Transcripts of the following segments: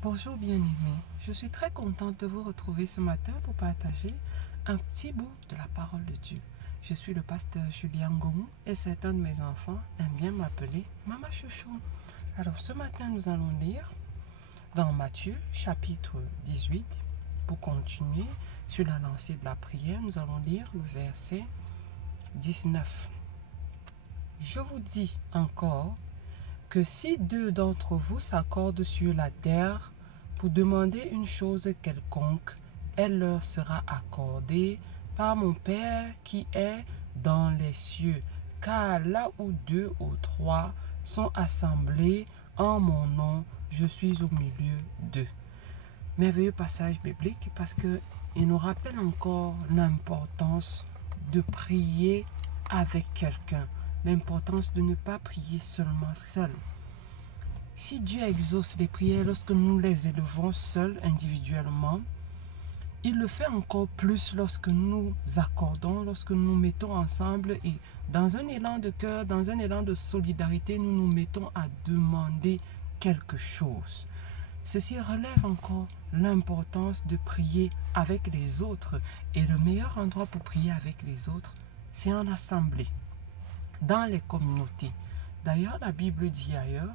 Bonjour bien-aimés, je suis très contente de vous retrouver ce matin pour partager un petit bout de la parole de Dieu. Je suis le pasteur Julien Ngomou et certains de mes enfants aiment bien m'appeler Maman Chouchou. Alors ce matin nous allons lire dans Matthieu chapitre 18. Pour continuer sur la lancée de la prière, nous allons lire le verset 19. Je vous dis encore que si deux d'entre vous s'accordent sur la terre pour demander une chose quelconque, elle leur sera accordée par mon Père qui est dans les cieux. Car là où deux ou trois sont assemblés en mon nom, je suis au milieu d'eux. Merveilleux passage biblique parce qu'il nous rappelle encore l'importance de prier avec quelqu'un. L'importance de ne pas prier seulement seul. Si Dieu exauce les prières lorsque nous les élevons seuls, individuellement, il le fait encore plus lorsque nous accordons, lorsque nous nous mettons ensemble et dans un élan de cœur, dans un élan de solidarité, nous nous mettons à demander quelque chose. Ceci relève encore l'importance de prier avec les autres. Et le meilleur endroit pour prier avec les autres, c'est en assemblée, dans les communautés. D'ailleurs, la Bible dit ailleurs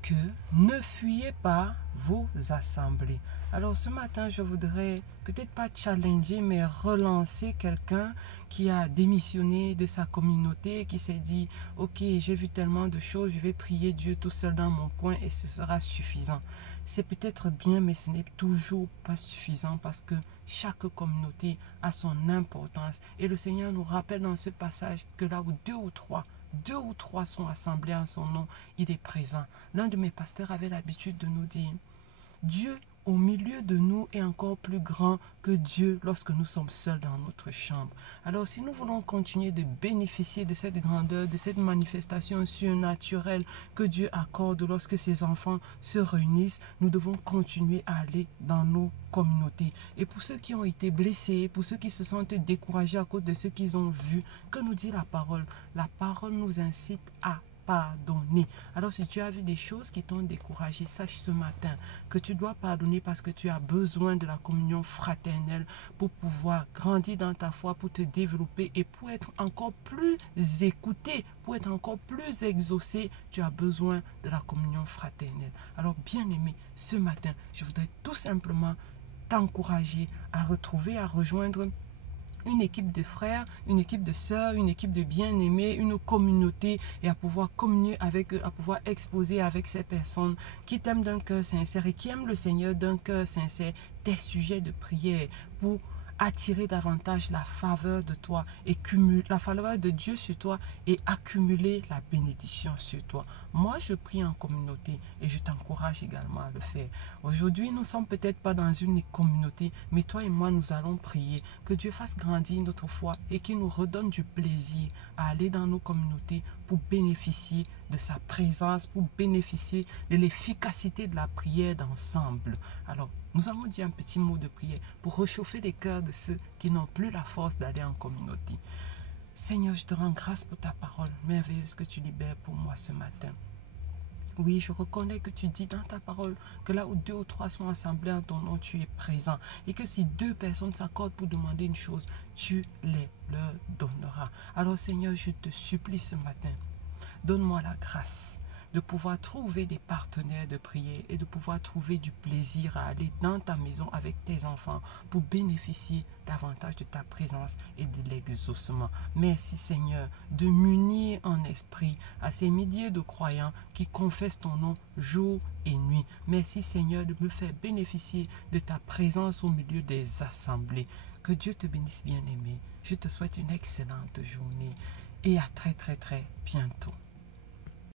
que ne fuyez pas vos assemblées. Alors ce matin, je voudrais peut-être pas challenger, mais relancer quelqu'un qui a démissionné de sa communauté, qui s'est dit, ok, j'ai vu tellement de choses, je vais prier Dieu tout seul dans mon coin et ce sera suffisant. C'est peut-être bien, mais ce n'est toujours pas suffisant parce que chaque communauté a son importance. Et le Seigneur nous rappelle dans ce passage que là où deux ou trois sont assemblés en son nom, il est présent. L'un de mes pasteurs avait l'habitude de nous dire, Dieu au milieu de nous est encore plus grand que Dieu lorsque nous sommes seuls dans notre chambre. Alors si nous voulons continuer de bénéficier de cette grandeur, de cette manifestation surnaturelle que Dieu accorde lorsque ses enfants se réunissent, nous devons continuer à aller dans nos communautés. Et pour ceux qui ont été blessés, pour ceux qui se sentent découragés à cause de ce qu'ils ont vu, que nous dit la parole? La parole nous incite à pardonner. Alors si tu as vu des choses qui t'ont découragé, sache ce matin que tu dois pardonner parce que tu as besoin de la communion fraternelle pour pouvoir grandir dans ta foi, pour te développer et pour être encore plus écouté, pour être encore plus exaucé. Tu as besoin de la communion fraternelle. Alors bien aimé, ce matin, je voudrais tout simplement t'encourager à retrouver, à rejoindre une équipe de frères, une équipe de sœurs, une équipe de bien-aimés, une communauté et à pouvoir communier avec eux, à pouvoir exposer avec ces personnes qui t'aiment d'un cœur sincère et qui aiment le Seigneur d'un cœur sincère tes sujets de prière pour attirer davantage la faveur de toi et la faveur de Dieu sur toi et accumuler la bénédiction sur toi. Moi, je prie en communauté et je t'encourage également à le faire. Aujourd'hui, nous ne sommes peut-être pas dans une communauté, mais toi et moi, nous allons prier que Dieu fasse grandir notre foi et qu'il nous redonne du plaisir à aller dans nos communautés pour bénéficier de sa présence, pour bénéficier de l'efficacité de la prière d'ensemble. Alors, nous allons dire un petit mot de prière pour réchauffer les cœurs de ceux qui n'ont plus la force d'aller en communauté. Seigneur, je te rends grâce pour ta parole merveilleuse que tu libères pour moi ce matin. Oui, je reconnais que tu dis dans ta parole que là où deux ou trois sont assemblés en ton nom, tu es présent. Et que si deux personnes s'accordent pour demander une chose, tu les leur donneras. Alors Seigneur, je te supplie ce matin, donne-moi la grâce de pouvoir trouver des partenaires de prière et de pouvoir trouver du plaisir à aller dans ta maison avec tes enfants pour bénéficier davantage de ta présence et de l'exaucement. Merci Seigneur de m'unir en esprit à ces milliers de croyants qui confessent ton nom jour et nuit. Merci Seigneur de me faire bénéficier de ta présence au milieu des assemblées. Que Dieu te bénisse bien-aimé. Je te souhaite une excellente journée et à très bientôt.